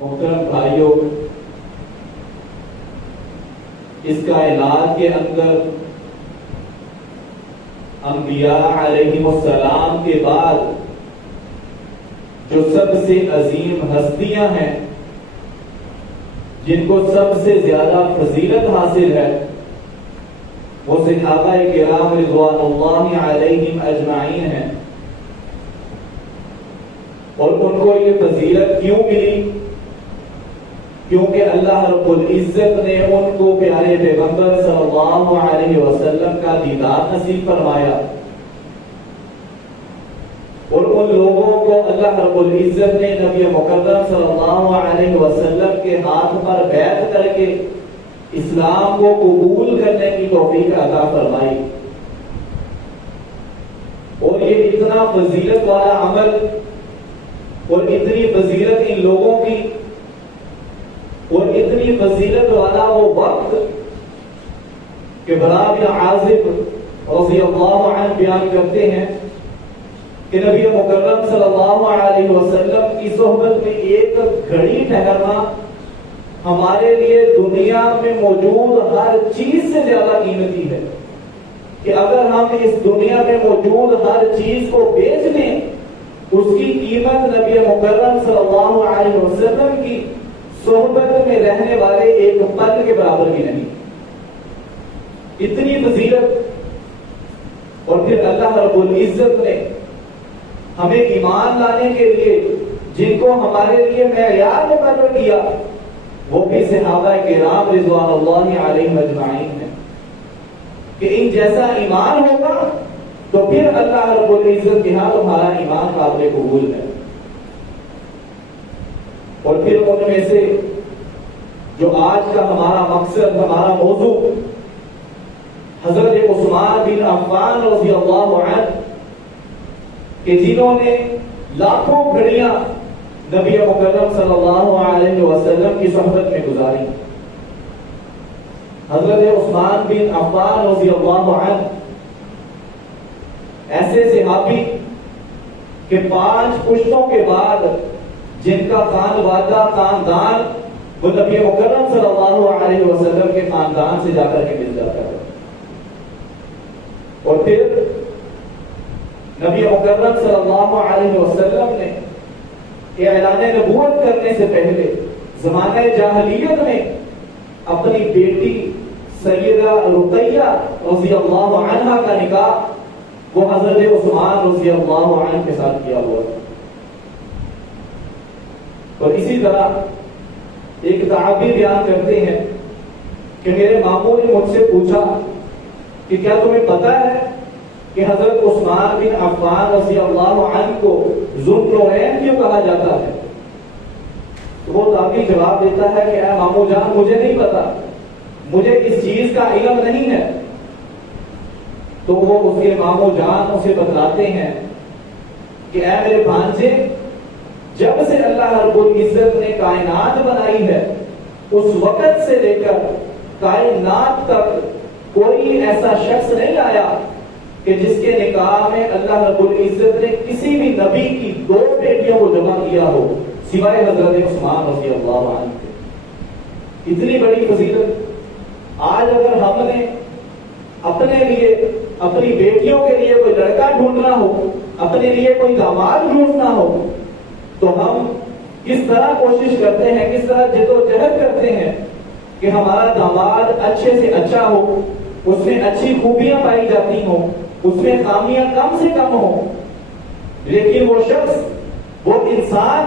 محترم بھائیوں، اس کائنات کے اندر انبیاء علیہم السلام کے بعد جو سب سے عظیم ہستیاں ہیں، جن کو سب سے زیادہ فضیلت حاصل ہے، وہ صحابہ کرام رضوان اللہ علیہم اجمعین ہیں۔ اور ان کو یہ فضیلت کیوں ملی؟ کیونکہ اللہ رب العزت نے ان کو پیارے پیغمبر صلی اللہ علیہ وسلم کا دیدار نصیب فرمایا، اور ان لوگوں کو اللہ رب العزت نے نبی مکرم صلی اللہ علیہ وسلم کے ہاتھ پر بیعت کر کے اسلام کو قبول کرنے کی توفیق عطا فرمائی۔ اور یہ اتنا فضیلت والا عمل اور اتنی فضیلت ان لوگوں کی اور اتنی فضیلت والا وہ وقت کہ برا بن عازب رضی اللہ عنہ بیان کرتے ہیں کہ نبی مکرم صلی اللہ علیہ وسلم کی صحبت میں ایک گھڑی ٹھہرنا ہمارے لیے دنیا میں موجود ہر چیز سے زیادہ قیمتی ہے، کہ اگر ہم اس دنیا میں موجود ہر چیز کو بیچ دیں، اس کی قیمت نبی مکرم صلی اللہ علیہ وسلم کی صحبت میں رہنے والے ایک پل کے برابر بھی نہیں۔ اتنی فضیلت۔ اور پھر اللہ رب العزت نے ہمیں ایمان لانے کے لیے جن کو ہمارے لیے معیار مقرر کیا، وہ بھی صحابہ کرام رضوان اللہ علیہم اجمعین ہیں، کہ ان جیسا ایمان ہوگا تو پھر اللہ رب العزت کے ہاں تمہارا ایمان قابل قبول ہے۔ اور پھر ان میں سے جو آج کا ہمارا مقصد، ہمارا موضوع، حضرت عثمان بن عفان رضی اللہ عنہ، کہ جنہوں نے لاکھوں گھڑیاں نبی مکرم صلی اللہ علیہ وسلم کی صحبت میں گزاری۔ حضرت عثمان بن عفان رضی اللہ عنہ ایسے صحابی کہ 5 پشتوں کے بعد جن کا خاندان وہ نبی مکرم صلی اللہ علیہ وسلم کے خاندان سے جا کر کے مل جاتا ہے۔ اور پھر نبی مکرم صلی اللہ علیہ وسلم نے اعلان نبوت کرنے سے پہلے زمانہ جاہلیت میں اپنی بیٹی سیدہ رقیہ رضی اللہ عنہا کا نکاح وہ حضرت عثمان رضی اللہ عنہ کے ساتھ کیا ہوا تھا۔ اور اسی طرح ایک صحابی بیان کرتے ہیں کہ میرے ماموں نے مجھ سے پوچھا کہ کیا تمہیں پتا ہے کہ حضرت عثمان بن عفان رضی اللہ عنہ کو ذو النورین کیوں کہا جاتا ہے؟ تو وہ صحابی جواب دیتا ہے کہ اے ماموں جان، مجھے نہیں پتا، مجھے اس چیز کا علم نہیں ہے۔ تو وہ اس کے ماموں جان اسے بتلاتے ہیں کہ اے میرے بھانجے، جب سے اللہ رب العزت نے کائنات بنائی ہے، اس وقت سے لے کر کائنات تک کوئی ایسا شخص نہیں آیا کہ جس کے نکاح میں اللہ رب العزت نے کسی بھی نبی کی 2 بیٹیوں کو جمع کیا ہو سوائے حضرت عثمان رضی اللہ عنہ کے۔ اتنی بڑی فضیلت۔ آج اگر ہم نے اپنے لیے، اپنی بیٹیوں کے لیے کوئی لڑکا ڈھونڈنا ہو، اپنے لیے کوئی داماد ڈھونڈنا ہو، تو ہم کس طرح کوشش کرتے ہیں، کس طرح جدوجہد کرتے ہیں کہ ہمارا داماد اچھے سے اچھا ہو، اس میں اچھی خوبیاں پائی جاتی ہوں، اس میں خامیاں کم سے کم ہوں۔ لیکن وہ شخص، وہ انسان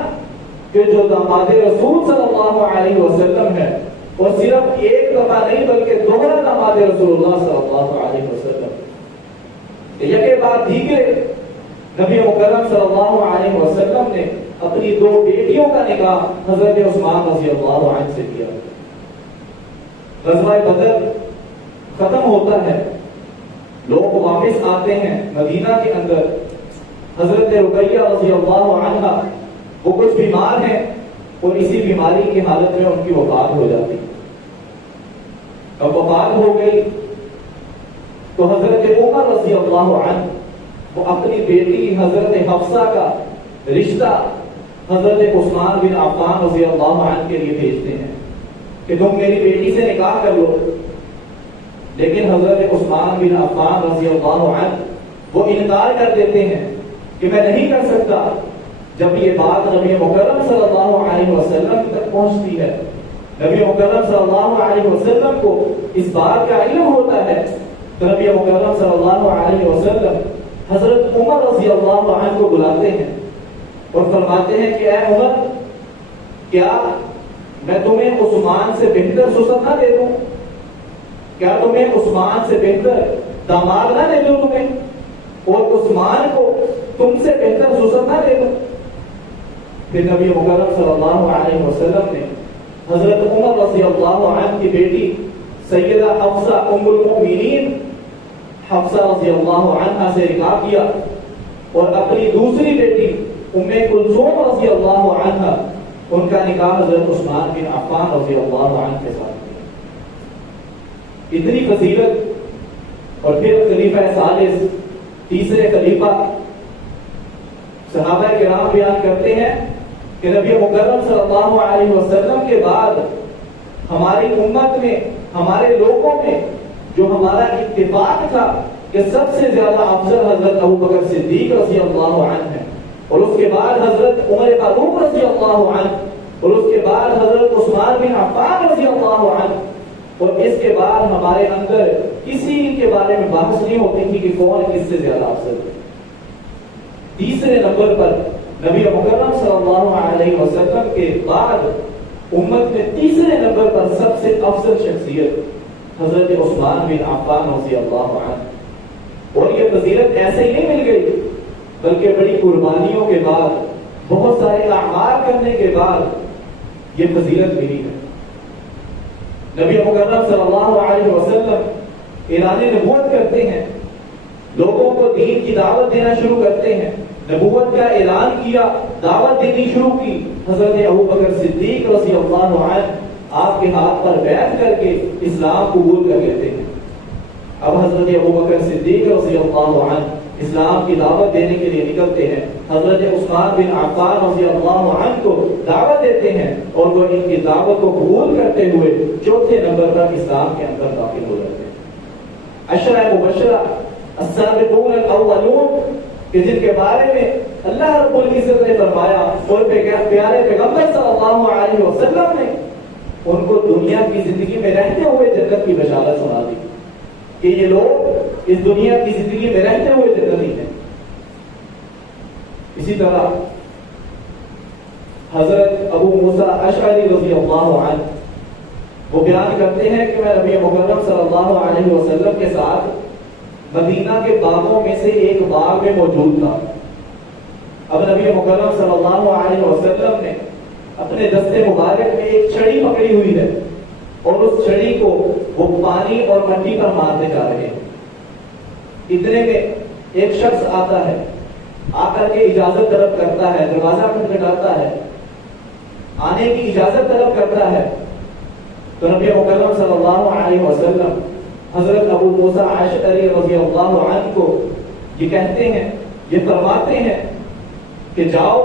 کہ جو داماد رسول صلی اللہ علیہ وسلم ہے، اور صرف ایک دفعہ نہیں بلکہ 2 داماد رسول اللہ صلی اللہ علیہ وسلم، یکے بعد دیگرے نبی مکرم صلی اللہ علیہ وسلم نے اپنی 2 بیٹیوں کا نکاح حضرت عثمان رضی اللہ عنہ سے کیا۔ غزوہ بدر ختم ہوتا ہے، لوگ واپس آتے ہیں مدینہ کے اندر۔ حضرت رقیہ رضی اللہ عنہ وہ کچھ بیمار ہیں، اور اسی بیماری کی حالت میں ان کی وفات ہو جاتی۔ اب وفات ہو گئی تو حضرت عمر رضی اللہ عنہ وہ اپنی بیٹی حضرت حفصہ کا رشتہ حضرت عثمان بن عفان رضی اللہ عنہ کے لیے بھیجتے ہیں کہ تم میری بیٹی سے نکاح کر لو. لیکن حضرت عثمان بن عفان رضی اللہ عنہ وہ انکار کر دیتے ہیں کہ میں نہیں کر سکتا. جب یہ بات نبی مکرم صلی اللہ علیہ وسلم تک پہنچتی ہے، نبی مکرم صلی اللہ علیہ وسلم کو اس بات کا علم ہوتا ہے، تو نبی مکرم صلی اللہ علیہ وسلم حضرت عمر رضی اللہ عنہ کو بلاتے ہیں اور فرماتے ہیں کہ اے عمر، کیا میں تمہیں عثمان سے بہتر سسر نہ دے دوں؟ کیا تمہیں عثمان سے بہتر داماد نہ دے دوں تمہیں، اور عثمان کو تم سے بہتر سسر نہ دے دوں؟ پھر نبی مکرم صلی اللہ علیہ وسلم نے حضرت عمر رضی اللہ عنہ کی بیٹی سیدہ حفصہ ام المؤمنین حفصہ رضی اللہ عنہ سے نکاح کیا اور اپنی دوسری بیٹی ام کلثوم رضی اللہ عنہ ان کا نکاح حضرت عثمان بن عفان رضی اللہ عنہ کے ساتھ کیا. اتنی فضیلت. اور پھر خلیفہ ثالث تیسرے خلیفہ صحابہ کرام بیان کرتے ہیں کہ نبی مکرم صلی اللہ علیہ وسلم کے بعد ہماری امت میں، ہمارے لوگوں میں جو ہمارا اتفاق تھا کہ سب سے زیادہ افضل حضرت ابوبکر صدیق رضی اللہ عنہ ہے، اور اس کے بعد حضرت عمر فاروق رضی اللہ عنہ، اور اس کے بعد حضرت عثمان بن عفان رضی اللہ عنہ، اور اس کے بعد ہمارے اندر کسی کے بارے میں بحث نہیں ہوتی تھی کہ کون کس سے زیادہ افضل ہے. تیسرے نمبر پر نبی مکرم صلی اللہ علیہ وسلم کے بعد امت میں تیسرے نمبر پر سب سے افضل شخصیت حضرت عثمان بن عفان رضی اللہ عنہ. اور یہ فضیلت ایسے ہی نہیں مل گئی، بلکہ بڑی قربانیوں کے بعد، بہت سارے اعمال کرنے کے بعد یہ فضیلت ملی ہے. نبی مکرم صلی اللہ علیہ وسلم اعلان نبوت کرتے ہیں، لوگوں کو دین کی دعوت دینا شروع کرتے ہیں. نبوت کا اعلان کیا، دعوت دینی شروع کی. حضرت ابوبکر صدیق رضی اللہ عنہ آپ کے ہاتھ پر بیعت کر کے اسلام قبول کر لیتے ہیں. اب حضرت ابوبکر صدیق رضی اللہ عنہ اسلام کی دعوت دینے کے لیے نکلتے ہیں. حضرت عثمان بن عفان رضی اللہ عنہ کو دعوت دیتے ہیں اور وہ ان کی دعوت کو قبول کرتے ہوئے چوتھے نمبر پر اسلام کے اندر داخل ہو جاتے ہیں. عشرہ مبشرہ السابقون الاولون کہ جن کے بارے میں اللہ رب العزت نے فرمایا اور پیارے پیغمبر صلی اللہ علیہ وسلم نے ان کو دنیا کی زندگی میں رہتے ہوئے جنت کی بشارت سنا دی کہ یہ لوگ اس دنیا کی زندگی میں رہتے ہوئے جنتی ہیں. اسی طرح حضرت ابو موسیٰ اشعری رضی اللہ عنہ وہ بیان کرتے ہیں کہ میں نبی مکرم صلی اللہ علیہ وسلم کے ساتھ مدینہ کے باغوں میں سے ایک باغ میں موجود تھا. اب نبی مکرم صلی اللہ علیہ وسلم نے اپنے دستے مبارک میں ایک چھڑی پکڑی ہوئی ہے اور اس چھڑی کو وہ پانی اور مٹی پر مارتے جا رہے ہیں. اتنے میں ایک شخص آتا ہے، آ کر کے اجازت طلب کرتا ہے، دروازہ کھٹکھٹاتا ہے، آنے کی اجازت طلب کرتا ہے. تو نبی مکرم صلی اللہ علیہ وسلم حضرت ابو موسیٰ اشعری رضی اللہ عنہ کو یہ کہتے ہیں، یہ فرماتے ہیں کہ جاؤ،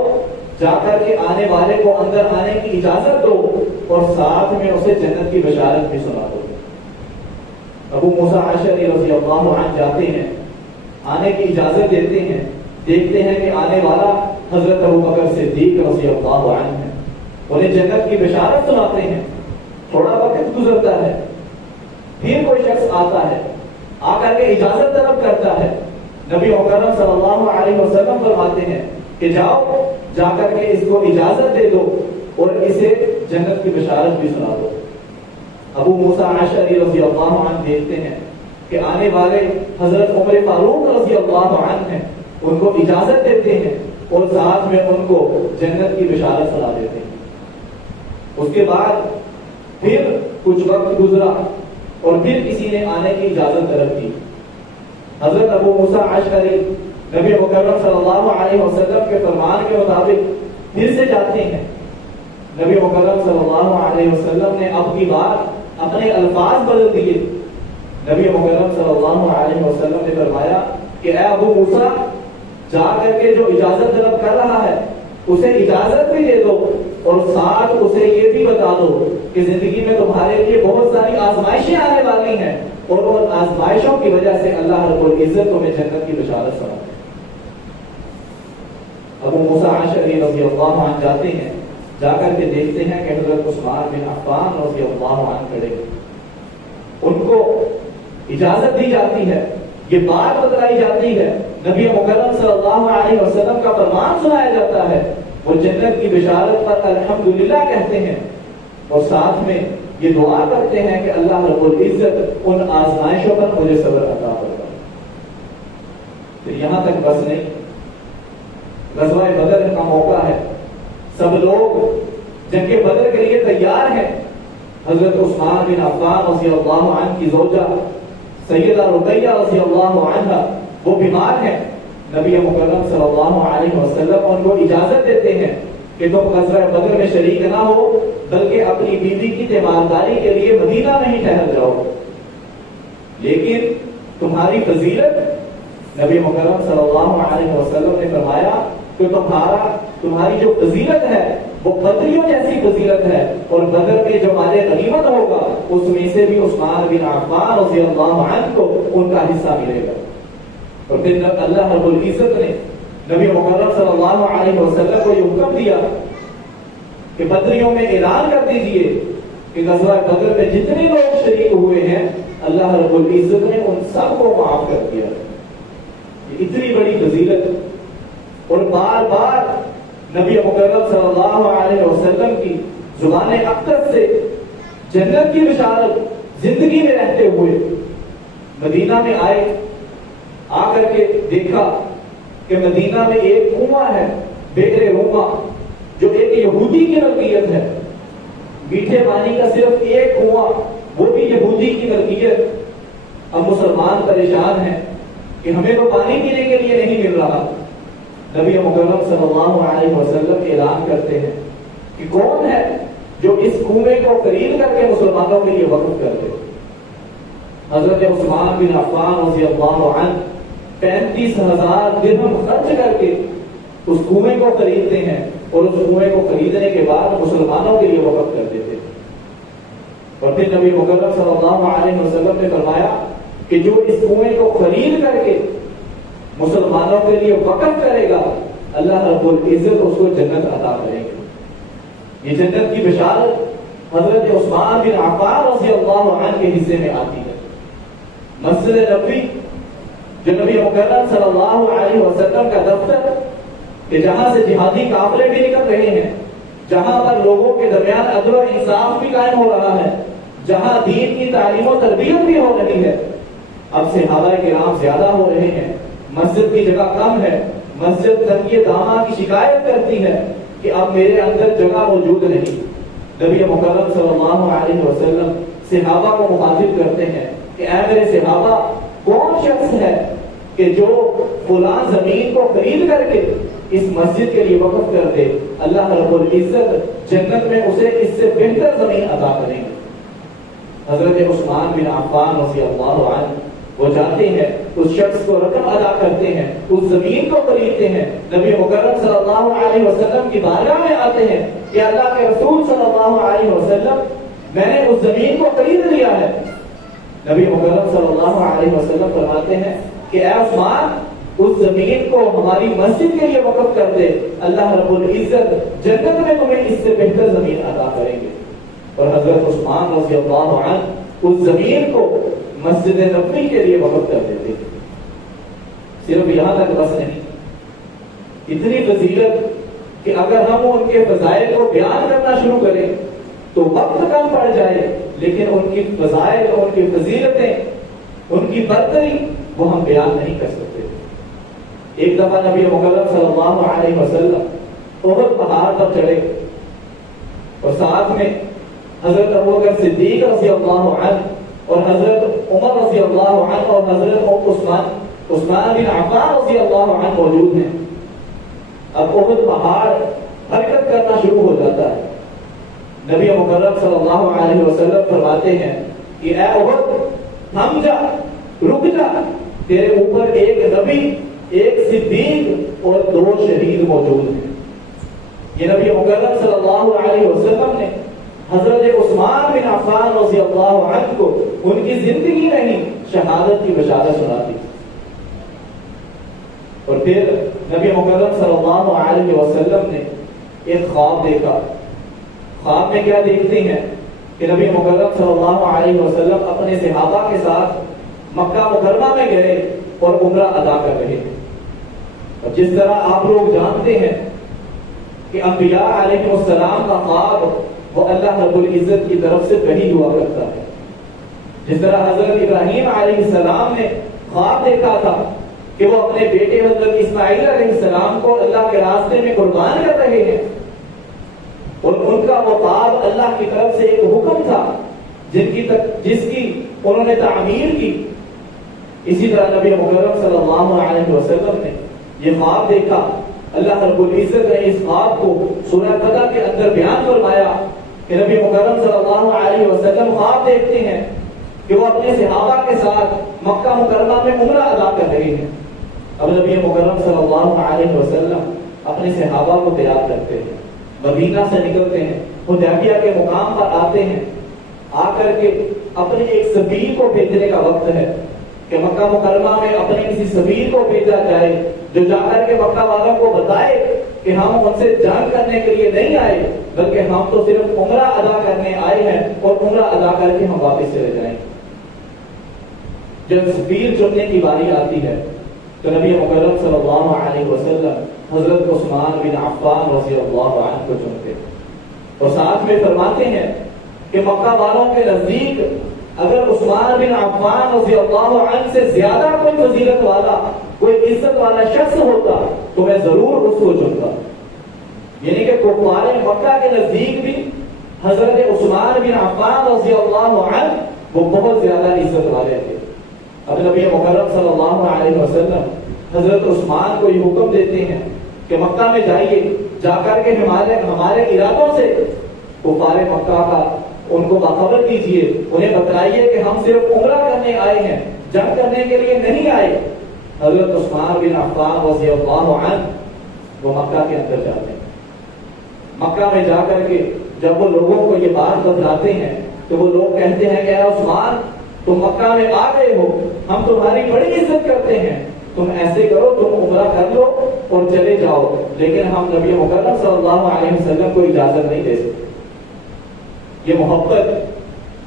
جا کر کے آنے والے کو اندر آنے کی اجازت دو اور ساتھ میں اسے جنت کی بشارت بھی سنا دو. ابو موسیٰ اشعری رضی اللہ عنہ جاتے ہیں، آنے کی اجازت دیتے ہیں، دیکھتے ہیں کہ آنے والا حضرت ابوبکر صدیق رضی اللہ عنہ ہے. انہیں جنت کی بشارت سناتے ہیں. تھوڑا وقت گزرتا ہے، پھر کوئی شخص آتا ہے، آ کر کے اجازت طلب کرتا ہے. نبی مکرم صلی اللہ علیہ وسلم فرماتے ہیں کہ جاؤ، جا کر کے اس کو اجازت دے دو اور اسے جنت کی بشارت بھی سنا دو. ابو موسیٰ اشعری رضی اللہ عنہ دیکھتے ہیں کہ آنے والے حضرت عمر فاروق رضی اللہ عنہ ہیں، ان کو اجازت دیتے ہیں اور ساتھ میں ان کو جنت کی بشارت سنا دیتے ہیں. اس کے بعد پھر کچھ وقت گزرا اور پھر کسی نے آنے کی اجازت طلب کی. حضرت ابو موسیٰ اشعری نبی مکرم صلی اللہ علیہ وسلم کے فرمان کے مطابق پھر سے جاتے ہیں. نبی مکرم صلی اللہ علیہ وسلم نے اب کی بار اپنے الفاظ بدل دیے. نبی مکرم صلی اللہ علیہ وسلم نے فرمایا کہ اے ابو موسیٰ، جا کر کے جو اجازت طلب کر رہا ہے اسے اجازت بھی دے دو اور ساتھ اسے یہ بھی بتا دو کہ زندگی میں تمہارے لیے بہت ساری آزمائشیں آنے والی ہیں اور ان آزمائشوں کی وجہ سے اللہ رب العزت تمہیں جنت کی بشارت سنا دے۔ ابو موسیٰ اشعری رضی اللہ عنہ جاتے ہیں، جا کر کے دیکھتے ہیں کہ حضرت عثمان بن عفان رضی اللہ عنہ کھڑے، ان کو اجازت دی جاتی ہے، یہ بات بتلائی جاتی ہے، نبی مکرم صلی اللہ علیہ وسلم کا فرمان سنایا جاتا ہے، وہ جنت کی بشارت پر الحمدللہ کہتے ہیں اور ساتھ میں یہ دعا کرتے ہیں کہ اللہ رب العزت ان آزمائشوں پر مجھے صبر عطا فرمائے۔ پھر یہاں تک بس نہیں، غزوہ بدر کا موقع ہے، سب لوگ جنگ بدر کے لیے تیار ہیں۔ حضرت عثمان بن عفان رضی اللہ عنہ کی زوجہ سیدہ رقیہ رضی اللہ عنہ وہ بیمار ہیں، نبی مکرم صلی اللہ علیہ وسلم ان کو اجازت دیتے ہیں کہ تم غزوہ بدر میں شریک نہ ہو بلکہ اپنی بیوی کی تیمارداری کے لیے مدینہ میں ہی ٹھہر جاؤ، لیکن تمہاری فضیلت، نبی مکرم صلی اللہ علیہ وسلم نے فرمایا کہ تمہاری جو فضیلت ہے وہ بدریوں جیسی فضیلت ہے، اور بدر میں جو مال غنیمت ہوگا اس میں سے بھی عثمان بن عفان رضی اللہ عنہ کو ان کا حصہ ملے گا۔ اور پھر اللہ رب العزت نے نبی مکرم صلی اللہ علیہ وسلم کو یہ حکم دیا کہ بدریوں میں اعلان کر دیجئے کہ غزوہ بدر میں جتنے لوگ شریک ہوئے ہیں اللہ رب العزت نے ان سب کو معاف کر دیا۔ یہ اتنی بڑی فضیلت، اور بار بار نبی مکرم صلی اللہ علیہ وسلم کی زبان اقدس سے جنت کی بشارت زندگی میں رہتے ہوئے مدینہ میں آئے، آ کر کے دیکھا کہ مدینہ میں ایک کنواں ہے، بئر روما، جو ایک یہودی کی ملکیت ہے، میٹھے پانی کا صرف ایک کنواں، وہ بھی یہودی کی ملکیت۔ اب مسلمان پریشان ہیں کہ ہمیں تو پانی پینے کے لیے نہیں مل رہا۔ نبی مکرم صلی اللہ علیہ وسلم اعلان کرتے ہیں کہ کون ہے جو اس کنویں کو خرید کر کے مسلمانوں کے لیے وقف کر دے؟ حضرت عثمان بن عفان رضی اللہ عنہ 35,000 درہم خرچ کر کے اس کنویں کو خریدتے ہیں اور اس کنویں کو خریدنے کے بعد مسلمانوں کے لیے وقف کر دیتے ہیں۔ اور پھر نبی مکرم صلی اللہ علیہ وسلم نے فرمایا کہ جو اس کنویں کو خرید کر کے مسلمانوں کے لیے وقف کرے گا اللہ رب العزت اس کو جنت عطا کریں گے۔ یہ جنت کی بشارت حضرت عثمان بن عفان رضی اللہ عنہ کے حصے میں آتی ہے۔ مسجد نبوی جو نبی مکرم صلی اللہ علیہ وسلم کا دفتر کہ جہاں سے جہادی قافلے بھی نکل رہے ہیں، جہاں پر لوگوں کے درمیان عدل و انصاف بھی قائم ہو رہا ہے، جہاں دین کی تعلیم و تربیت بھی ہو رہی ہے۔ اب صحابہ کرام زیادہ ہو رہے ہیں، مسجد کی جگہ کم ہے، مسجد تنگی دامہ کی شکایت کرتی ہے کہ اب میرے اندر جگہ موجود نہیں۔ نبی مکرم صلی اللہ علیہ وسلم صحابہ کو مخاطب کرتے ہیں کہ اے میرے صحابہ، کون شخص ہے کہ جو فلاں زمین کو خرید کر کے اس مسجد کے لیے وقف کر دے، اللہ رب العزت جنت میں اسے اس سے بہتر زمین عطا کریں گے۔ حضرت عثمان بن عفان رضی اللہ عنہ وہ جاتے ہیں، اس شخص کو رقم ادا کرتے ہیں، اس زمین کو خریدتے ہیں، نبی مکرم صلی اللہ علیہ وسلم کی بارگاہ میں آتے ہیں کہ اللہ کے رسول صلی اللہ علیہ وسلم میں نے اس زمین کو خرید لیا ہے۔ نبی مکرم صلی اللہ علیہ وسلم فرماتے ہیں کہ اے عثمان، اس زمین کو ہماری مسجد کے لیے وقف کر دے، اللہ رب العزت جنت میں تمہیں اس سے بہتر زمین عطا کریں گے۔ اور حضرت عثمان رضی اللہ عنہ اس زمین کو مسجد نبوی کے لیے وقف کر دیتے۔ صرف یہاں تک بس نہیں، اتنی فضیلت کہ اگر ہم ان کے فضائل کو بیان کرنا شروع کریں تو وقت کم پڑ جائے، لیکن ان کی فضائل، ان کی فضیلتیں، ان کی برتری وہ ہم بیان نہیں کر سکتے۔ ایک دفعہ نبی مکرم صلی اللہ علیہ وسلم احد پہاڑ پر چڑھے اور ساتھ میں حضرت ابوبکر صدیق رضی اللہ عنہ اور حضرت عمر رضی اللہ عنہ اور حضرت عثمان بن عفان رضی اللہ عنہ موجود ہیں۔ اب احد پہاڑ حرکت کرنا شروع ہو جاتا ہے۔ نبی مکرم صلی اللہ علیہ وسلم فرماتے ہیں کہ اے احد، تھم جا، رک جا، تیرے اوپر ایک نبی، ایک صدیق اور 2 شہید موجود ہیں۔ یہ نبی مکرم صلی اللہ علیہ وسلم نے حضرت عثمان بن عفان رضی اللہ عنہ کو ان کی زندگی میں ہی شہادت کی بشارت سنا دی. اور پھر نبی مکرم صلی اللہ علیہ وسلم نے ایک خواب دیکھا. خواب میں کیا دیکھتے ہیں کہ نبی مکرم صلی اللہ علیہ وسلم اپنے صحابہ کے ساتھ مکہ مکرمہ میں گئے اور عمرہ ادا کر رہے تھے. اور جس طرح آپ لوگ جانتے ہیں کہ انبیاء علیہ السلام کا خواب وہ اللہ رب العزت کی طرف سے وحی ہوا کرتا ہے. جس طرح حضرت ابراہیم علیہ السلام نے خواب دیکھا تھا کہ وہ اپنے بیٹے حضرت اسماعیل علیہ السلام کو اللہ کے راستے میں قربان کر رہے ہیں اور ان کا وہ خواب اللہ کی طرف سے ایک حکم تھا جس کی انہوں نے تعمیر کی. اسی طرح نبی مکرم صلی اللہ علیہ وسلم نے یہ خواب دیکھا. اللہ رب العزت نے اس خواب کو سورہ فتح کے اندر بیان فرمایا کہ نبی مکرم صلی اللہ علیہ وسلم خواب دیکھتے ہیں کہ وہ اپنے صحابہ کے ساتھ مکہ مکرمہ میں عمرہ ادا کر رہے ہیں. اب نبی مکرم صلی اللہ علیہ وسلم اپنے صحابہ کو تیار کرتے ہیں, مدینہ سے نکلتے ہیں, حدیبیہ کے مقام پر آتے ہیں. آ کر کے اپنے ایک سفیر کو بھیجنے کا وقت ہے کہ مکہ مکرمہ میں اپنے کسی سفیر کو بھیجا جائے جو جا کر کے مکہ والوں کو بتائے کہ ہم ان سے جنگ کرنے کے لیے نہیں آئے بلکہ ہم تو صرف عمرہ ادا کرنے آئے ہیں اور عمرہ ادا کر کے ہم واپس چلے جائیں. جب سفیر چننے کی باری آتی ہے تو نبی مکرم صلی اللہ علیہ وسلم حضرت عثمان بن عفان رضی اللہ عنہ کو چنتے اور ساتھ میں فرماتے ہیں کہ مکہ والوں کے نزدیک اگر عثمان بن عفان رضی اللہ عنہ سے زیادہ کوئی فضیلت والا, کوئی عزت والا شخص ہوتا تو میں ضرور اس کو چنتا. یعنی کہ کفار مکہ کے نزدیک بھی حضرت عثمان بن عفان رضی اللہ عنہ وہ بہت زیادہ عزت والے تھے. اب نبی مکرم صلی اللہ علیہ وسلم حضرت عثمان کو یہ حکم دیتے ہیں کہ مکہ میں جائیے, جا کر کے ہمارے ارادوں سے کفار مکہ کا ان کو باخبر کیجیے, انہیں بتائیے کہ ہم صرف عمرہ کرنے آئے ہیں, جنگ کرنے کے لیے نہیں آئے. حضرت عثمان بن عفان رضی اللہ عنہ وہ مکہ کے اندر جاتے ہیں. مکہ میں جا کر کے جب وہ لوگوں کو یہ بات بتلاتے ہیں تو وہ لوگ کہتے ہیں کہ اے عثمان تم مکہ میں آ گئے ہو, ہم تمہاری بڑی عزت کرتے ہیں, تم ایسے کرو تم عمرہ کر لو اور چلے جاؤ, لیکن ہم نبی مکرم صلی اللہ علیہ وسلم کو اجازت نہیں دے سکتے. یہ محبت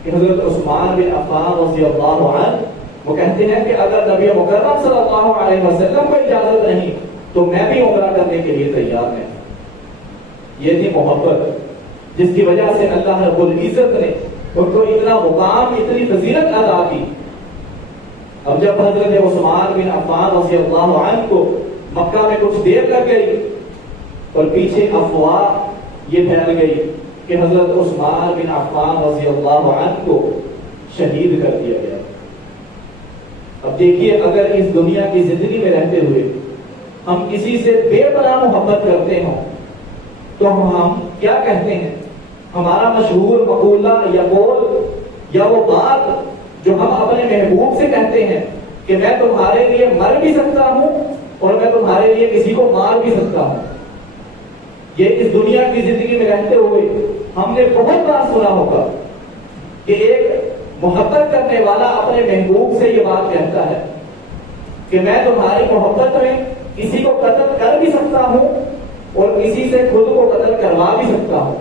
کہ حضرت عثمان بن عفان رضی اللہ عنہ وہ کہتے ہیں کہ اگر نبی مکرم صلی اللہ علیہ وسلم کو اجازت نہیں تو میں بھی عمرہ کرنے کے لیے تیار نہیں. یہ تھی محبت جس کی وجہ سے اللہ رب العزت نے ان کو اتنا مقام, اتنی فضیلت عطا کی. اب جب حضرت عثمان بن عفان رضی اللہ عنہ کو مکہ میں کچھ دیر لگ گئی اور پیچھے افواہ یہ پھیل گئی کہ حضرت عثمان بن عفان رضی اللہ عنہ کو شہید کر دیا گیا. اب دیکھیے اگر اس دنیا کی زندگی میں رہتے ہوئے ہم کسی سے بے پناہ محبت کرتے ہوں تو ہم کیا کہتے ہیں؟ ہمارا مشہور مقولہ یا قول یا وہ بات جو ہم اپنے محبوب سے کہتے ہیں کہ میں تمہارے لیے مر بھی سکتا ہوں اور میں تمہارے لیے کسی کو مار بھی سکتا ہوں. یہ اس دنیا کی زندگی میں رہتے ہوئے ہم نے بہت بار سنا ہوگا کہ ایک محبت کرنے والا اپنے محبوب سے یہ بات کہتا ہے کہ میں تمہاری محبت میں کسی کو قتل کر بھی سکتا ہوں اور کسی سے خود کو قتل کروا بھی سکتا ہوں.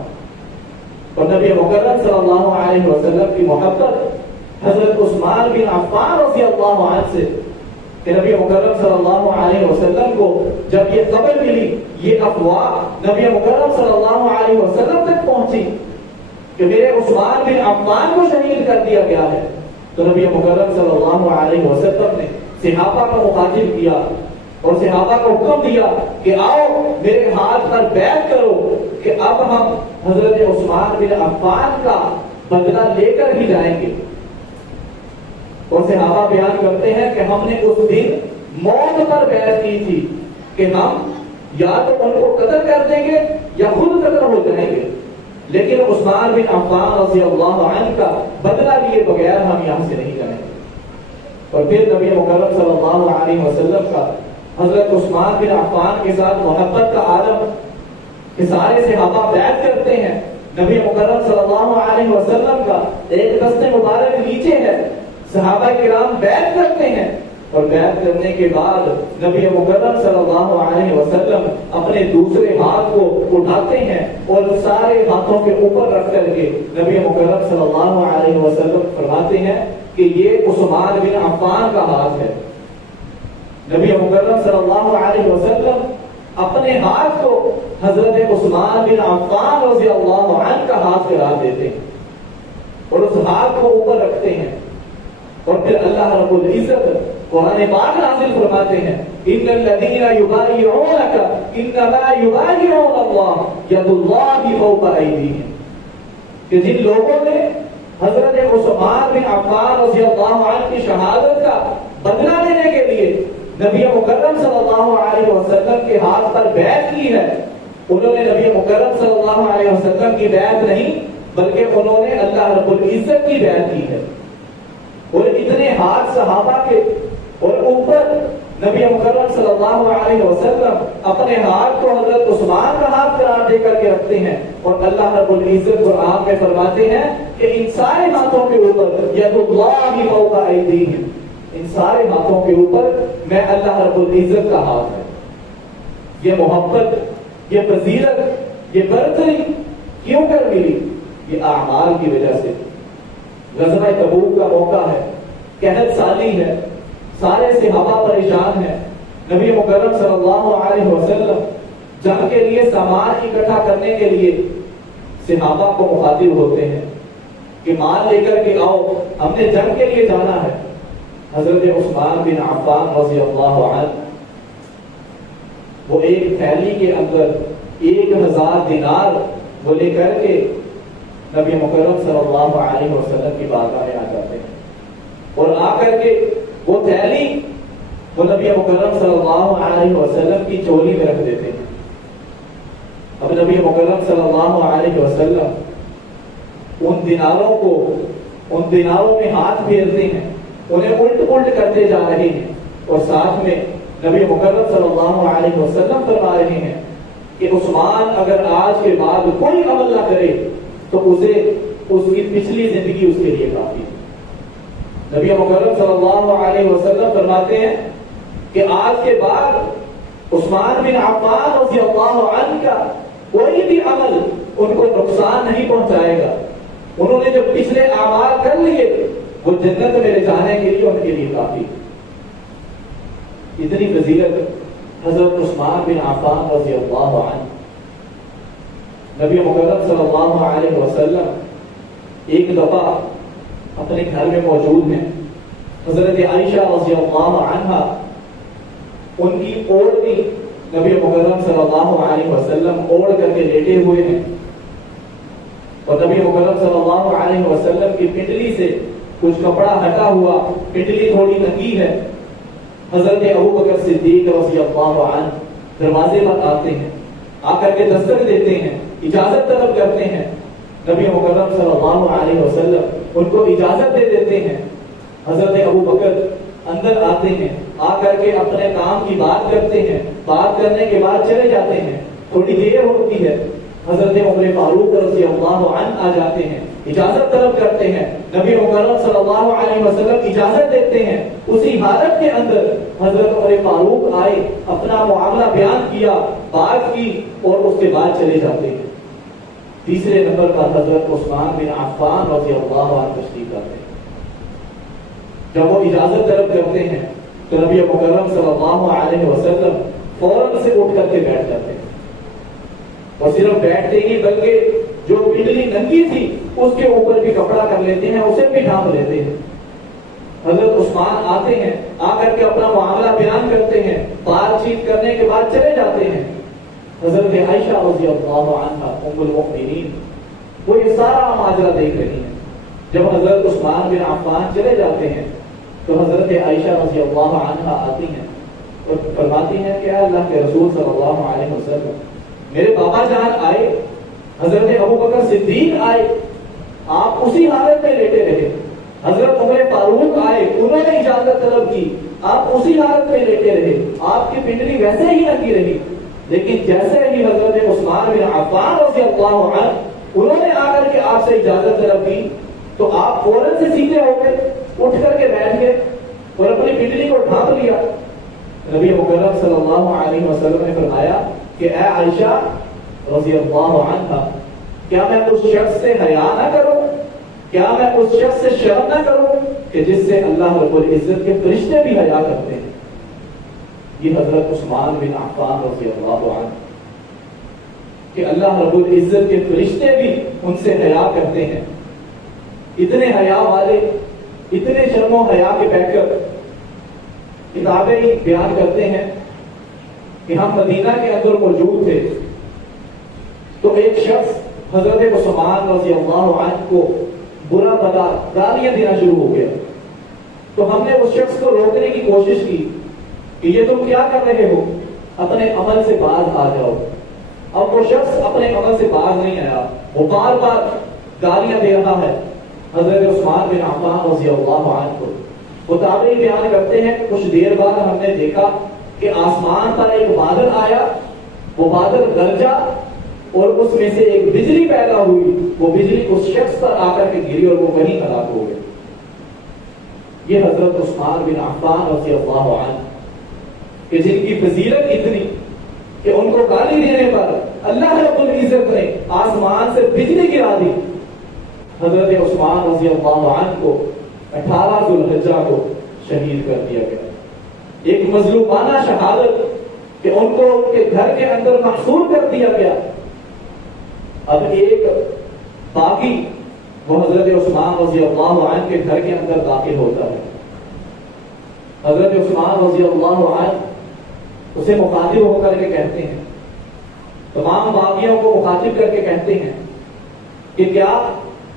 اور نبی مکرم صلی اللہ علیہ وسلم کی محبت حضرت عثمان بن عفان رضی اللہ عنہ سے کہ نبی مکرم صلی اللہ علیہ وسلم کو جب یہ خبر ملی, یہ افواہ نبی مکرم صلی اللہ علیہ وسلم تک پہنچی کہ میرے عثمان بن عفان کو شہید کر دیا گیا ہے, تو نبی مکرم صلی اللہ علیہ وسلم نے صحابہ کو مخاطب کیا اور صحابہ کو حکم دیا کہ آؤ میرے ہاتھ پر بیعت کرو کہ اب ہم حضرت عثمان بن عفان کا بدلہ لے کر ہی جائیں گے. اور صحابہ بیان کرتے ہیں کہ ہم نے اس دن موت پر بیعت کی تھی کہ ہم یا تو ان کو قتل کر دیں گے یا خود قتل ہو جائیں گے, لیکن عثمان بن عفان رضی اللہ عنہ کا بدلہ لیے بغیر ہم یہاں سے نہیں جائیں گے. اور پھر نبی مکرم صلی اللہ علیہ وسلم کا حضرت عثمان بن عفان کے ساتھ محبت کا عالم کہ سارے صحابہ بیعت کرتے ہیں. نبی مکرم صلی اللہ علیہ وسلم کا ایک دست مبارک نیچے ہے, صحابہ کرام بیعت کرتے ہیں, اور بیعت کرنے کے بعد نبی مکرم صلی اللہ علیہ وسلم اپنے دوسرے ہاتھ کو اٹھاتے ہیں اور سارے ہاتھوں کے اوپر رکھ کر کے نبی مکرم صلی اللہ علیہ وسلم فرماتے ہیں کہ یہ عثمان بن عفان کا ہاتھ ہے. نبی مکرم صلی اللہ علیہ وسلم اپنے ہاتھ کو حضرت عثمان بن عفان رضی اللہ عنہ کا ہاتھ قرار دیتے ہیں اور اس ہاتھ کو اوپر رکھتے ہیں. اور پھر اللہ رب العزت قرآن پاک نازل فرماتے ہیں ان الذين يبايعونك انما يبايعون الله يد الله فوق ايديهم, کہ جن لوگوں نے حضرت عثمان بن عفان رضی اللہ عنہ کی شہادت کا بدلہ لینے کے لیے نبی مکرم صلی اللہ علیہ وسلم کے ہاتھ پر بیعت کی ہے, انہوں نے نبی مکرم صلی اللہ علیہ وسلم کی بیعت نہیں بلکہ انہوں نے اللہ رب العزت کی بیعت کی ہے. اور اتنے ہاتھ صحابہ کے اور اوپر نبی مکرم صلی اللہ علیہ وسلم اپنے ہاتھ کو حضرت عثمان کا ہاتھ قرار دے کر کے رکھتے ہیں, اور اللہ رب العزت قرآن میں فرماتے ہیں کہ ان سارے ہاتھوں کے اوپر ید اللہ فوق ایدیہم, ان سارے ہاتھوں کے اوپر میں اللہ رب العزت کا ہاتھ ہے. یہ محبت, یہ فضیلت, یہ برتری کیوں کر ملی؟ یہ اعمال کی وجہ سے. غزوہ تبوک کا موقع ہے, قحط سالی ہے, سارے صحابہ پریشان ہیں. نبی مکرم صلی اللہ علیہ وسلم جنگ کے لیے سامان اکٹھا کرنے کے لیے صحابہ کو مخاطب ہوتے ہیں کہ مال لے کر کے آؤ, ہم نے جنگ کے لیے جانا ہے. حضرت عثمان بن عفان رضی اللہ عنہ وہ ایک تھیلی کے اندر 1000 دینار وہ لے کر کے نبی مکرم صلی اللہ علیہ وسلم کی بارگاہ میں آ جاتے ہیں, اور آ کر کے وہ تھیلی وہ نبی مکرم صلی اللہ علیہ وسلم کی چولی میں رکھ دیتے ہیں. اب نبی مکرم صلی اللہ علیہ وسلم ان دیناروں میں ہاتھ پھیرتے ہیں, انہیں الٹ پلٹ کرتے جا رہے ہیں, اور ساتھ میں نبی مکرم صلی اللہ علیہ وسلم فرما رہے ہیں کہ عثمان اگر آج کے بعد کوئی عمل نہ کرے تو اسے اس کی پچھلی زندگی اس کے لیے کافی ہے. نبی مکرم صلی اللہ علیہ وسلم فرماتے ہیں کہ آج کے بعد عثمان بن عفان رضی اللہ عنہ کا کوئی بھی عمل ان کو نقصان نہیں پہنچائے گا. انہوں نے جو پچھلے اعمال کر لیے وہ جنت میں لے جانے کے لیے ان کے لیے کافی. اتنی فضیلت حضرت عثمان بن عفان رضی اللہ عنہ. نبی مکرم صلی اللہ علیہ وسلم ایک دفعہ اپنے گھر میں موجود ہیں. حضرت عائشہ رضی اللہ عنہا ان کی اوڑھنی نبی مکرم صلی اللہ علیہ وسلم اوڑھ کر کے لیٹے ہوئے ہیں, اور نبی مکرم صلی اللہ علیہ وسلم کی پنڈلی سے کچھ کپڑا ہٹا ہوا, پنڈلی تھوڑی ننگی ہے. حضرت ابو بکر صدیق رضی اللہ عنہ دروازے پر آتے ہیں, آ کر کے دستک دیتے ہیں, اجازت طلب کرتے ہیں. نبی مکرم صلی اللہ علیہ وسلم ان کو اجازت دے دیتے ہیں. حضرت ابو بکر اندر آتے ہیں, آ کر کے اپنے کام کی بات کرتے ہیں, بات کرنے کے بعد چلے جاتے ہیں. تھوڑی دیر ہوتی ہے, حضرت عمر فاروق رضی اللہ عنہ آ جاتے ہیں, اجازت طلب کرتے ہیں. نبی مکرم صلی اللہ علیہ وسلم اجازت دیتے ہیں. اسی حالت کے اندر حضرت عمر فاروق آئے, اپنا معاملہ بیان کیا, بات کی, اور اس کے بعد چلے جاتے ہیں. تیسرے نمبر پر حضرت عثمان بن عفان رضی اللہ عنہ تشریف لاتے ہیں. جب وہ اجازت طلب کرتے ہیں تو نبی مکرم صلی اللہ علیہ وسلم فوراً سے اٹھ کر کے بیٹھ جاتے ہیں, اور صرف بیٹھتے ہی بلکہ جو پنڈلی ننگی تھی اس کے اوپر بھی کپڑا کر لیتے ہیں, اسے بھی ڈھانپ لیتے ہیں. حضرت عثمان آتے ہیں, آ کر کے اپنا معاملہ بیان کرتے ہیں, بات چیت کرنے کے بعد چلے جاتے ہیں. حضرت عائشہ رضی اللہ عنہا ام المؤمنین وہ یہ سارا ماجرا دیکھ رہی ہیں. جب حضرت عثمان بن عفان چلے جاتے ہیں تو حضرت عائشہ رضی اللہ عنہا آتی ہیں اور فرماتی ہیں کہ اللہ کے رسول صلی اللہ علیہ وسلم, میرے بابا جان آئے, حضرت ابو بکر صدیق آئے, آپ اسی حالت میں لیٹے رہے. حضرت عمر فاروق آئے, انہوں نے اجازت طلب کی, آپ اسی حالت میں لیٹے رہے. آپ کی پنڈلی ویسے ہی لگی رہی. لیکن جیسے ہی حضرت عثمان بن عفان رضی اللہ عنہ انہوں نے آ کر کے آپ سے اجازت طلب کی تو آپ فوراً سے سیدھے ہو گئے، اٹھ کر کے بیٹھ گئے اور اپنی پنڈلی کو ڈھانپ لیا۔ نبی مکرم صلی اللہ علیہ وسلم نے فرمایا کہ اے عائشہ رضی اللہ عنہا، کیا میں اس شخص سے حیا نہ کروں، کیا میں اس شخص سے شرم نہ کروں کہ جس سے اللہ رب العزت کے فرشتے بھی حیا کرتے ہیں؟ یہ حضرت عثمان بن عفان رضی اللہ عنہ کہ اللہ رب العزت کے فرشتے بھی ان سے حیا کرتے ہیں، اتنے حیا والے، اتنے شرم و حیا کے بیٹھ کتابیں بیان کرتے ہیں کہ ہم مدینہ کے اندر موجود تھے تو ایک شخص حضرت عثمان رضی اللہ عنہ کو برا بلا گالیاں دینا شروع ہو گیا، تو ہم نے اس شخص کو روکنے کی کوشش کی کہ یہ تم کیا کر رہے ہو، اپنے عمل سے باز آ جاؤ۔ اب وہ شخص اپنے عمل سے باز نہیں آیا، وہ بار بار گالیاں دے رہا ہے حضرت عثمان بن عفان رضی اللہ عنہ کو۔ وہ تابعی بیان کرتے ہیں کچھ دیر بعد ہم نے دیکھا کہ آسمان پر ایک بادل آیا، وہ بادل گرجا اور اس میں سے ایک بجلی پیدا ہوئی، وہ بجلی اس شخص پر آ کر کے گری اور وہ وہیں ہلاک ہو گئے۔ یہ حضرت عثمان بن عفان رضی اللہ عنہ کہ جن کی فضیلت اتنی کہ ان کو گالی دینے پر اللہ رب العزت نے آسمان سے بجلی گرا دی۔ حضرت عثمان رضی اللہ عنہ کو 18 ذوالحجہ کو شہید کر دیا گیا، ایک مظلومانہ شہادت کہ ان کو ان کے گھر کے اندر محصور کر دیا گیا۔ اب ایک باغی وہ حضرت عثمان رضی اللہ عنہ کے گھر کے اندر داخل ہوتا ہے، حضرت عثمان رضی اللہ عنہ اسے مخاطب ہو کر کے کہتے ہیں، تمام باغیوں کو مخاطب کر کے کہتے ہیں کہ کیا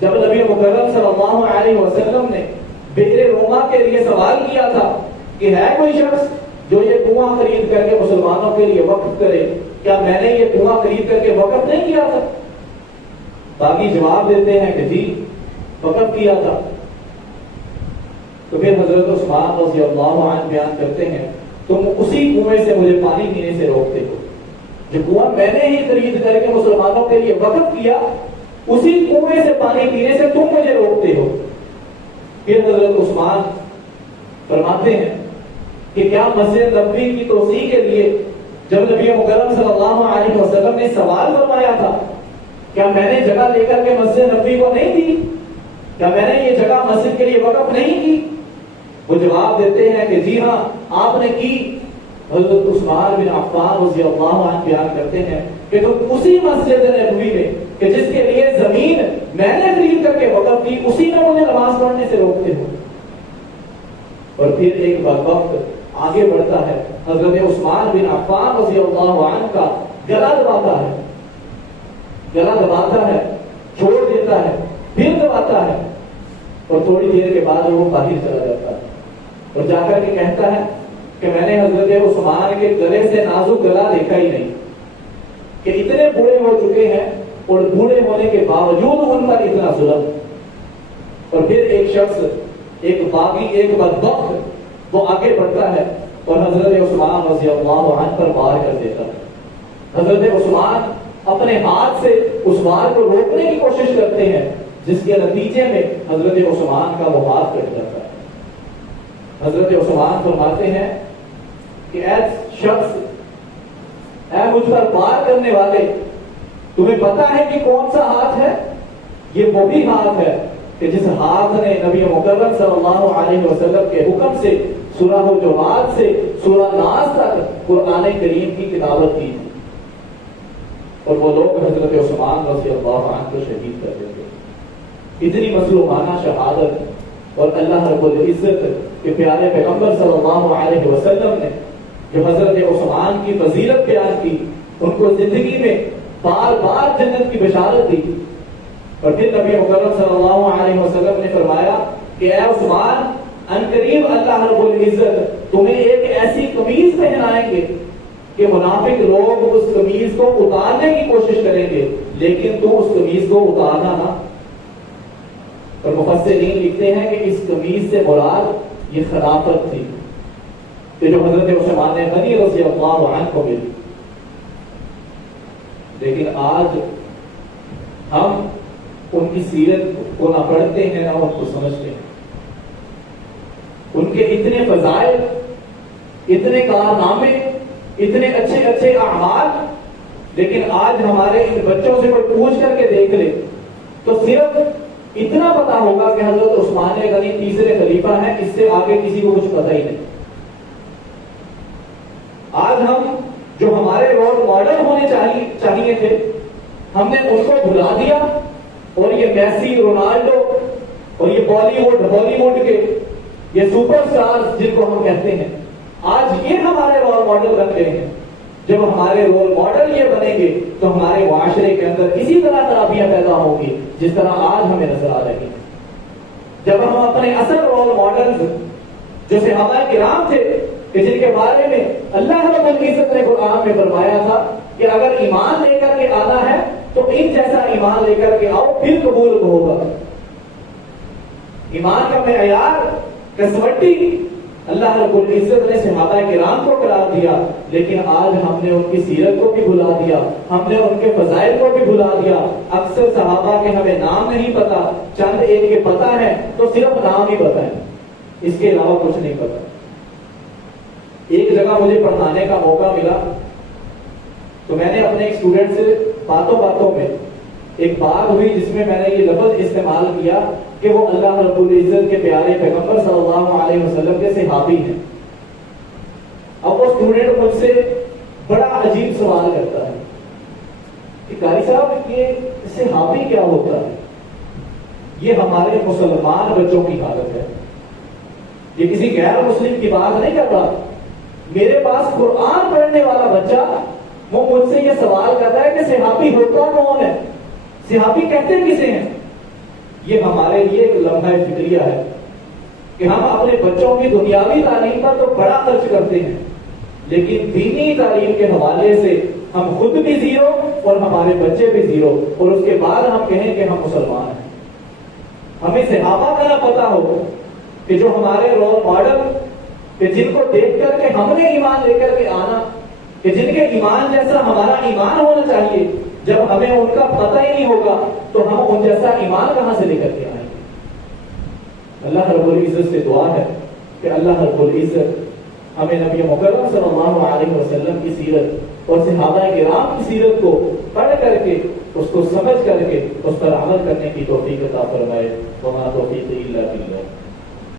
جب نبی مکرم صلی اللہ علیہ وسلم نے بئر روما کے لیے سوال کیا تھا کہ ہے کوئی شخص جو یہ کنواں خرید کر کے مسلمانوں کے لیے وقف کرے، کیا میں نے یہ کنواں خرید کر کے وقف نہیں کیا تھا؟ باقی جواب دیتے ہیں کہ جی وقف کیا تھا۔ تو پھر حضرت عثمان رضی اللہ عنہ بیان کرتے ہیں تم اسی کنویں سے مجھے پانی پینے سے روکتے ہو، جو کنواں میں نے ہی خرید کر کے مسلمانوں کے لیے وقف کیا، اسی کنویں سے پانی پینے سے تم مجھے روکتے ہو۔ پھر حضرت عثمان فرماتے ہیں کہ کیا مسجد نبوی کی توسیع کے لیے جب نبی مکرم صلی اللہ علیہ وسلم نے سوال فرمایا تھا کیا میں نے جگہ لے کر کے مسجد نبوی کو نہیں دی، کیا میں نے یہ جگہ مسجد کے لیے وقف نہیں کی؟ وہ جواب دیتے ہیں کہ جی ہاں آپ نے کی۔ حضرت عثمان بن عفان رضی اللہ عنہ بیان کرتے ہیں کہ تم اسی مسجد نبوی میں کہ جس کے لیے زمین میں نے خرید کر کے وقف کی، اسی میں مجھے نماز پڑھنے سے روکتے ہو۔ اور پھر ایک بدبخت آگے بڑھتا ہے، حضرت عثمان بن عفان رضی اللہ عنہ کا گلا دباتا ہے، گلا دباتا ہے، چھوڑ دیتا ہے، پھر دباتا ہے اور تھوڑی دیر کے بعد وہ باہر چلا جاتا ہے اور جا کر کے کہتا ہے کہ میں نے حضرت عثمان کے گلے سے نازک گلا دیکھا ہی نہیں، کہ اتنے بوڑھے ہو چکے ہیں اور بوڑھے ہونے کے باوجود ان پر اتنا ظلم۔ اور پھر ایک شخص، ایک باغی، ایک بدبخت وہ آگے بڑھتا ہے اور حضرت عثمان رضی اللہ عنہ پر وار کر دیتا ہے۔ حضرت عثمان اپنے ہاتھ سے اس وار کو روکنے کی کوشش کرتے ہیں، جس کے نتیجے میں حضرت عثمان کا وہ ہاتھ کٹ جاتا ہے۔ حضرت عثمان فرماتے ہیں کہ اے شخص، اے مجھ پر وار کرنے والے، تمہیں پتا ہے کہ کون سا ہاتھ ہے؟ یہ وہی ہاتھ ہے کہ جس ہاتھ نے نبی مکرم صلی اللہ علیہ وسلم کے حکم سے سورہ حجرات سے سورہ ناس تک قرآن کریم کی کتابت کی تھی، اور وہ لوگ حضرت عثمان رضی اللہ عنہ کو شہید کر دیتے۔ اتنی مظلومانہ شہادت، اور اللہ رب العزت کے پیارے پیغمبر صلی اللہ علیہ وسلم نے جو حضرت عثمان کی فضیلت بیان کی، ان کو زندگی میں بار بار جنت کی بشارت دی۔ اور پھر نبی مکرم صلی اللہ علیہ وسلم نے فرمایا کہ اے عثمان، عنقریب اللہ رب العزت تمہیں ایک ایسی قمیض پہنائیں گے کہ منافق لوگ اس قمیض کو اتارنے کی کوشش کریں گے، لیکن تم اس قمیض کو اتارنا نہ۔ اور مفسرین لکھتے ہیں کہ اس قمیض سے مراد یہ خلافت تھی کہ جو حضرت عثمان غنی رضی اللہ عنہ کو ملی۔ لیکن آج ہم ان کی سیرت کو نہ پڑھتے ہیں نہ ان کو سمجھتے ہیں. ان کے اتنے فضائل، اتنے کارنامے، اتنے اچھے اچھے اعمال، لیکن آج ہمارے ان بچوں سے کوئی پوچھ کر کے دیکھ لے تو صرف اتنا پتا ہوگا کہ حضرت عثمان غنی تیسرے خلیفہ ہیں، اس سے آگے کسی کو کچھ پتہ ہی نہیں. آج ہم جو ہمارے رول ماڈل ہونے چاہیے تھے، ہم نے ان کو بھلا دیا، اور یہ میسی، رونالڈو اور یہ بالی ووڈ کے یہ سپر سٹارز جن کو ہم کہتے ہیں، آج یہ ہمارے رول ماڈل بن گئے ہیں. جب ہمارے رول ماڈل یہ بنیں گے تو ہمارے معاشرے کے اندر اسی طرح خرابیاں پیدا ہوں گی جس طرح آج ہمیں نظر آ رہی ہیں. جب ہم اپنے اصل رول ماڈلز جو صحابہ کرام تھے کہ جن کے بارے میں اللہ رب العزت نے قرآن میں فرمایا تھا کہ اگر ایمان لے کر کے آنا ہے تو ان جیسا ایمان لے کر کے آؤ پھر قبول ہوگا. ایمان کا معیار کسوٹی اللہ رب العزت نے صحابہ کرام کو قرار دیا، لیکن آج ہم نے ان کی سیرت کو بھی بھلا دیا، ہم نے ان کے فضائل کو بھی بھلا دیا. اکثر صحابہ کے ہمیں نام نہیں پتا، چند ایک کے پتا ہے تو صرف نام ہی پتا ہے، اس کے علاوہ کچھ نہیں پتا. ایک جگہ مجھے پڑھانے کا موقع ملا تو میں نے اپنے ایک اسٹوڈنٹ سے باتوں میں ایک بات ہوئی جس میں نے یہ لفظ استعمال کیا کہ وہ اللہ رب العزت کے پیارے پیغمبر صلی اللہ علیہ وسلم کے صحابی ہیں. اب وہ اسٹوڈنٹ مجھ سے بڑا عجیب سوال کرتا ہے کہ قاری صاحب یہ صحابی کیا ہوتا ہے؟ یہ ہمارے مسلمان بچوں کی حالت ہے، یہ کسی غیر مسلم کی بات نہیں کر رہا. میرے پاس قرآن پڑھنے والا بچہ وہ مجھ سے یہ سوال کرتا ہے کہ صحابی ہوتا کون ہے، صحابی کہتے کسے ہیں؟ یہ ہمارے لیے ایک لمحہ فکریہ ہے کہ ہم اپنے بچوں کی دنیاوی تعلیم پر تو بڑا خرچ کرتے ہیں، لیکن دینی تعلیم کے حوالے سے ہم خود بھی زیرو اور ہمارے بچے بھی زیرو، اور اس کے بعد ہم کہیں کہ ہم مسلمان ہیں. ہمیں صحابہ کا نہ پتا ہو کہ جو ہمارے رول ماڈل کہ جن کو دیکھ کر کے ہم نے ایمان لے کر کے آنا، کہ جن کے ایمان جیسا ہمارا ایمان ہونا چاہیے، جب ہمیں ان کا پتہ ہی نہیں ہوگا تو ہم ان جیسا ایمان کہاں سے لے کر کے آئیں گے. اللہ رب العزت سے دعا ہے کہ اللہ رب العزت ہمیں نبی مکرم صلی اللہ علیہ وسلم کی سیرت اور صحابہ کرام کی سیرت کو پڑھ کر کے اس کو سمجھ کر کے اس پر عمل کرنے کی توفیق عطا فرمائے. وما توفیقی الا باللہ.